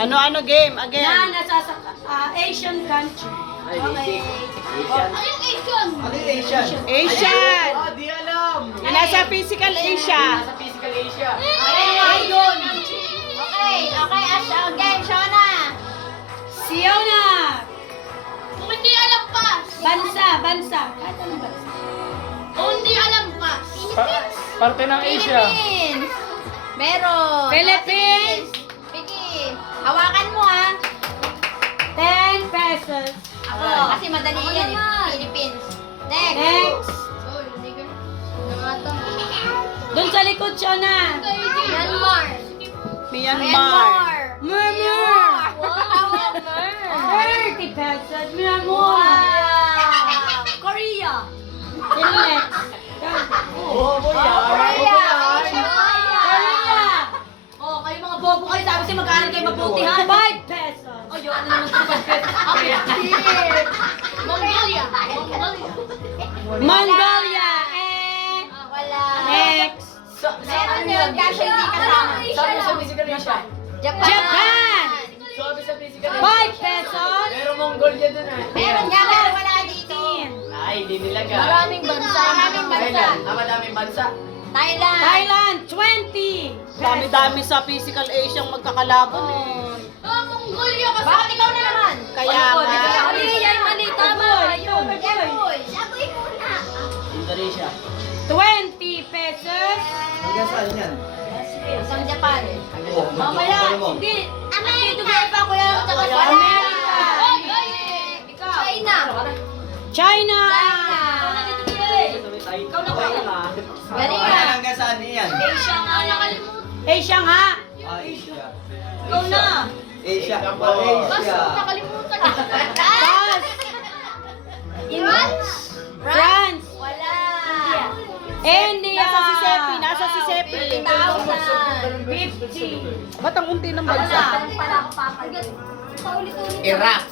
Ano game? Again. Na nasa Asian country. Okay. Asian. Ano yung Asian? Ano yung Asian? Asian. Ah, di alam. Na nasa physical Asia. Nasa physical Asia. Ayun. Okay, again, Shona. Siona. Kung hindi alam pa. Bansa. Kahit anong bansa. Kung hindi alam pa. Philippines. Parte ng Asia. Philippines. Meron. Philippines. Piki. Hawakan mo ha. 10 pesos. Ako. Kasi madali yan eh. Philippines. Next. Next. Doon sa likod siya na. Myanmar. Myanmar. Myanmar. Wow. 30 pesos. Myanmar. Wow. Korea. Sino next? Oh, Korea. Korea. Oh, kayo mga bobo kayo. Sabi siya mag-aaral kayo mabuti ha. 5 pesos. Oh, yun. Ano naman sa 5 pesos? Okay. Mongolia. Mongolia. Wala. Next. Meron yun. Kaso hindi kasama. Sabi sa physical Asia. Japan. Sabi sa physical Asia. 5 pesos. Pero Mongolia dun ah. Meron nga, pero wala dito. Ay, di nilagay. Maraming bansa. Maraming bansa. Madaming bansa. Thailand. Thailand. 20. Dami-dami sa physical Asia ang magkakalaban eh. Mongolia kasi. Bakit ikaw na naman? Kaya nga. Korea, mali. Tama. Yun. Boy. Sabi muna. Indonesia. 20 pesos. Hanggang saan yan? Isang Japan. Oh, Mamaya. mo. Hindi. Amerika. Pa kuya ako tsaka sa Amerika. Ikaw. China. China. Ikaw na ba? Galing Ano ah. hanggang saan yan? Asia nga nakalimutan. Asia nga. Ah, Asia. Ikaw na. Asia. Basta Asia. nakalimutan. Pass. France. France. Wala. India. Nasa si Sepi. Nasa si Sepi. 50. Ba't ang unti ng bansa? Pala ako papalit. Paulit-ulit. Iraq.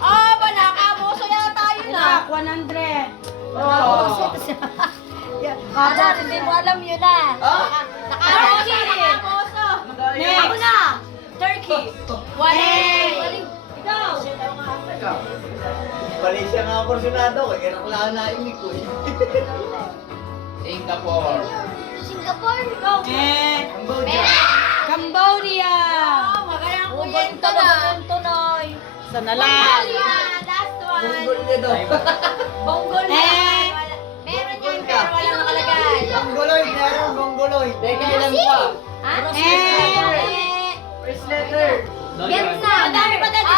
Ah, banakaboso yata yun Iraq, ah. 100. Ada, hindi mo alam yun ah. Nakaboso, Turkey. nakaboso. Next. Ako na. Turkey. Waling. Ikaw. Malaysia nga ako porsyonado ko. Kaya nakulaan na imig ko eh. Singapore. Singapore. Cambodia. Cambodia. Magaling ko yan to na. Tunoy. Sana lang. Mongolia. Last one. Mongolia daw. Mongolia. Meron yan pero walang nakalagay. Mongoloy. Meron Mongoloy. Teka, ilan pa? Ha? Eh. First letter. First letter. Vietnam. Madami pa dati.